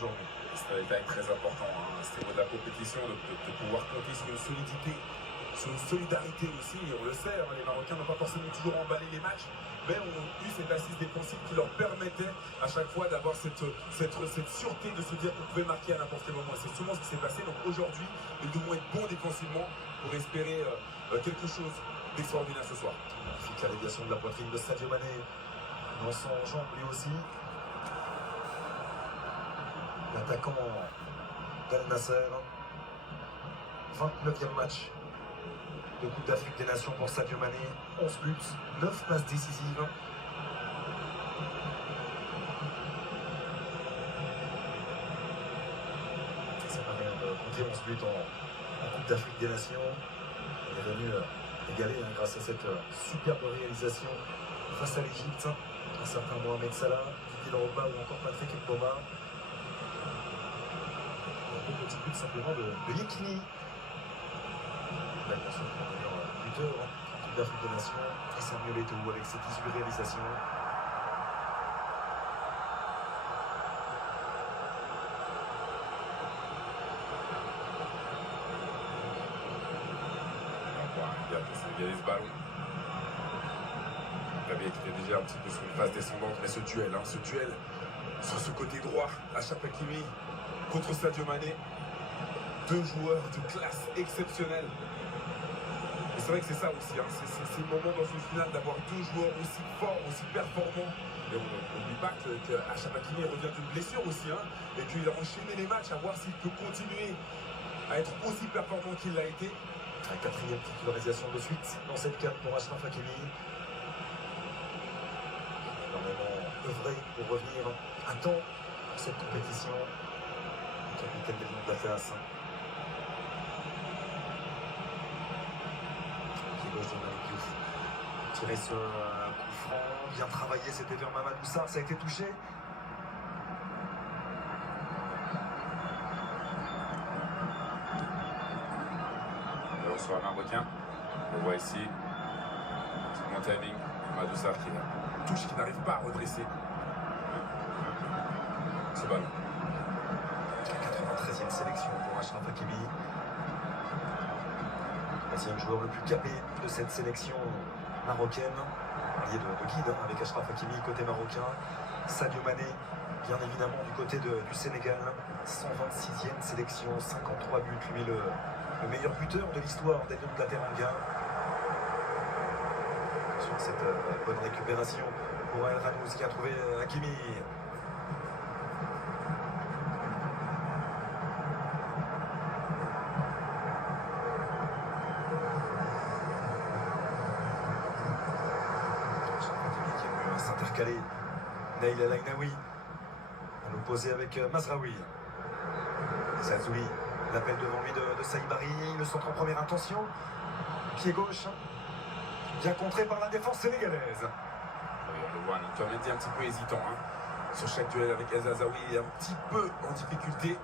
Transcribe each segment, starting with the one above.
aujourd'hui. C'est un détail très important, hein, à ce niveau de la compétition, de pouvoir compter sur une solidité, sur une solidarité aussi. On le sait, hein, les Marocains n'ont pas forcément toujours emballé les matchs, mais ont eu cette assise défensive qui leur permettait à chaque fois d'avoir cette sûreté de se dire qu'on pouvait marquer à n'importe quel moment. Et c'est souvent ce qui s'est passé. Donc aujourd'hui, ils devront être bons défensivement pour espérer quelque chose d'extraordinaire ce soir. Magnifique la déviation de la poitrine de Sadio Mané. Dans son jambe lui aussi. L'attaquant d'Al Nasser. 29e match de Coupe d'Afrique des Nations pour Sadio Mané. 11 buts, 9 passes décisives. C'est pas rien de compter 11 buts en Coupe d'Afrique des Nations. Il est venu égaler grâce à cette superbe réalisation face à l'Égypte. Un certain Mohamed Salah, Didier Drogba ou encore Patrick Mboma. Un petit but simplement de Yekini. La nation qui est meilleur buteur en Coupe d'Afrique des Nations. Et Samuel Eto'o avec ses 18 réalisations. Il y a ce ballon. Gabi qui était déjà un petit peu sur une phase descendante, mais ce duel sur ce côté droit, Achraf Hakimi contre Sadio Mané, deux joueurs de classe exceptionnelle. Et c'est vrai que c'est ça aussi, hein, c'est le moment dans une finale d'avoir deux joueurs aussi forts, aussi performants. Et on n'oublie pas que Achraf Hakimi revient d'une blessure aussi, hein, et qu'il a enchaîné les matchs à voir s'il peut continuer à être aussi performant qu'il l'a été. La quatrième titularisation de suite dans cette canne pour Achraf Hakimi. Énormément œuvré pour revenir à temps pour cette compétition. Le capitaine des Lions de l'Atlas. Pied gauche de Malik Diouf. Tirer ce coup franc, bien travaillé, c'était vers Mamadou Sarr, ça a été touché. Sur un Marocain, on le voit ici, c'est mon timing, Mamadou Sarr qui touche, qui n'arrive pas à redresser ce ballon. La 93e sélection pour Achraf Hakimi. Le troisième joueur le plus capé de cette sélection marocaine. Vous parliez de guide avec Achraf Hakimi côté marocain. Sadio Mané, bien évidemment du côté du Sénégal. 126e sélection, 53 buts, lui le meilleur buteur de l'histoire des Lions de la Teranga. Sur cette bonne récupération pour El Ranouz qui a trouvé Hakimi. Hakimi qui est venu s'intercaler. Naïl El Ainaoui à l'opposé avec Mazraoui. Zazoui. L'appel devant lui de Saïbari, le centre en première intention. Pied gauche, bien contré par la défense sénégalaise. Oui, on le voit, Antoine Mendy un petit peu hésitant, hein, sur chaque duel avec El Zazoui, un petit peu en difficulté.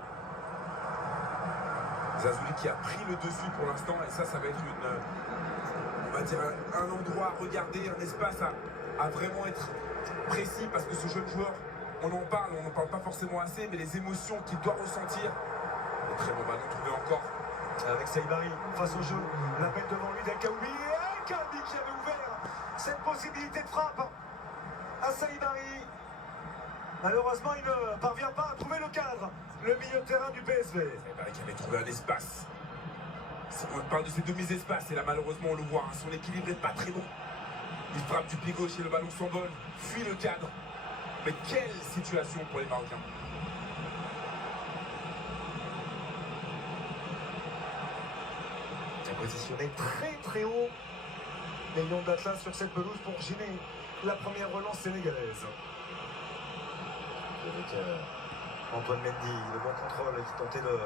Zazoui qui a pris le dessus pour l'instant, et ça va être on va dire un endroit à regarder, un espace à vraiment être précis, parce que ce jeune joueur, on n'en parle pas forcément assez, mais les émotions qu'il doit ressentir. Très bon ballon trouvé encore. Avec Saïbari face au jeu. L'appel devant lui d'El Kaoubi. El Kaoubi qui avait ouvert cette possibilité de frappe à Saïbari. Malheureusement, il ne parvient pas à trouver le cadre. Le milieu de terrain du PSV. Saïbari qui avait trouvé un espace. On parle de ces demi-espaces et là malheureusement on le voit, hein, son équilibre n'est pas très bon. Il frappe du pied gauche et le ballon s'envole, fuit le cadre. Mais quelle situation pour les Marocains. Positionné très haut les Lions d'Atlas sur cette pelouse pour gêner la première relance sénégalaise. Avec Antoine Mendy, le bon contrôle qui tentait de